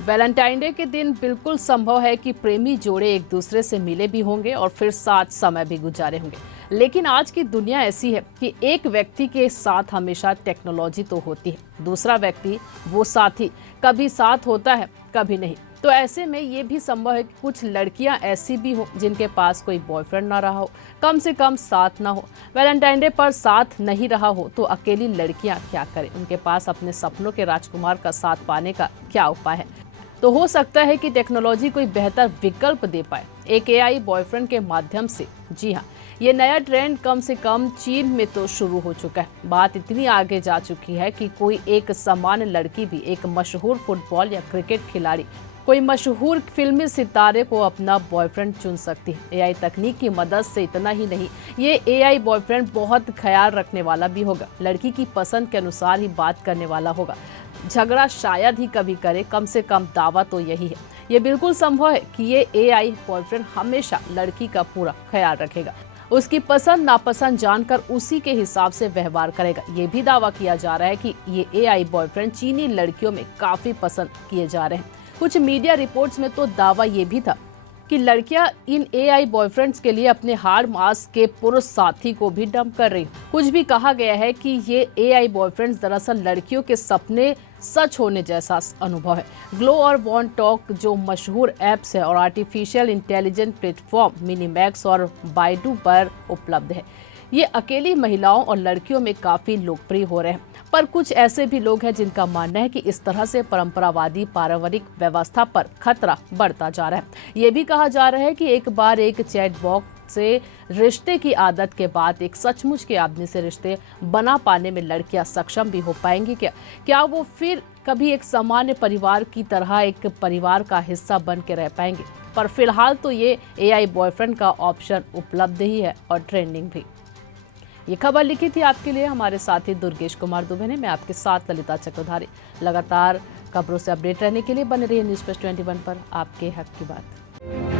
Valentine day के दिन बिल्कुल संभव है कि प्रेमी जोड़े एक दूसरे से मिले भी होंगे और फिर साथ समय भी गुजारे होंगे। लेकिन आज की दुनिया ऐसी है कि एक व्यक्ति के साथ हमेशा टेक्नोलॉजी तो होती है, दूसरा व्यक्ति वो साथी कभी साथ होता है कभी नहीं। तो ऐसे में ये भी संभव है कि कुछ लड़कियां ऐसी भी हो जिनके पास कोई बॉयफ्रेंड ना रहा हो, कम से कम साथ ना हो। वैलेंटाइन डे पर साथ नहीं रहा हो तो अकेली लड़कियां क्या करें, उनके पास अपने सपनों के राजकुमार का साथ पाने का क्या उपाय है। तो हो सकता है कि टेक्नोलॉजी कोई बेहतर विकल्प दे पाए एक एआई बॉयफ्रेंड के माध्यम से। जी हाँ, ये नया ट्रेंड कम से कम चीन में तो शुरू हो चुका है। बात इतनी आगे जा चुकी है कि कोई एक सामान्य लड़की भी एक मशहूर फुटबॉल या क्रिकेट खिलाड़ी, कोई मशहूर फिल्मी सितारे को अपना बॉयफ्रेंड चुन सकती है। एआई तकनीक की मदद से इतना ही नहीं, ये एआई बॉयफ्रेंड बहुत ख्याल रखने वाला भी होगा, लड़की की पसंद के अनुसार ही बात करने वाला होगा। झगड़ा शायद ही कभी करे, कम से कम दावा तो यही है। ये बिल्कुल संभव है कि ये एआई बॉयफ्रेंड हमेशा लड़की का पूरा ख्याल रखेगा, उसकी पसंद नापसंद जानकर उसी के हिसाब से व्यवहार करेगा। ये भी दावा किया जा रहा है कि ये एआई बॉयफ्रेंड चीनी लड़कियों में काफी पसंद किए जा रहे हैं। कुछ मीडिया रिपोर्ट्स में तो दावा ये भी था कि लड़कियां इन एआई बॉयफ्रेंड्स के लिए अपने हार्ड मास के पुरुष साथी को भी डंप कर रही। कुछ भी कहा गया है कि ये एआई बॉयफ्रेंड्स दरअसल लड़कियों के सपने सच होने जैसा अनुभव है। ग्लो और वॉन्ट टॉक जो मशहूर ऐप्स है और आर्टिफिशियल इंटेलिजेंस प्लेटफॉर्म मिनीमैक्स और बाइडू पर उपलब्ध है। ये अकेली महिलाओं और लड़कियों में काफी लोकप्रिय हो रहे हैं। पर कुछ ऐसे भी लोग हैं जिनका मानना है कि इस तरह से परंपरावादी पारिवारिक व्यवस्था पर खतरा बढ़ता जा रहा है। ये भी कहा जा रहा है कि एक बार एक चैट बॉक्स से रिश्ते की आदत के बाद एक सचमुच के आदमी से रिश्ते बना पाने में लड़कियां सक्षम भी हो पाएंगी क्या वो फिर कभी एक सामान्य परिवार की तरह एक परिवार का हिस्सा बन के रह पाएंगे। पर फिलहाल तो ये एआई बॉयफ्रेंड का ऑप्शन उपलब्ध ही है और ट्रेंडिंग भी। ये खबर लिखी थी आपके लिए हमारे साथी दुर्गेश कुमार दुबे ने। मैं आपके साथ ललिता चक्रधारी। लगातार खबरों से अपडेट रहने के लिए बने रहिए न्यूज़ 21 पर, आपके हक की बात।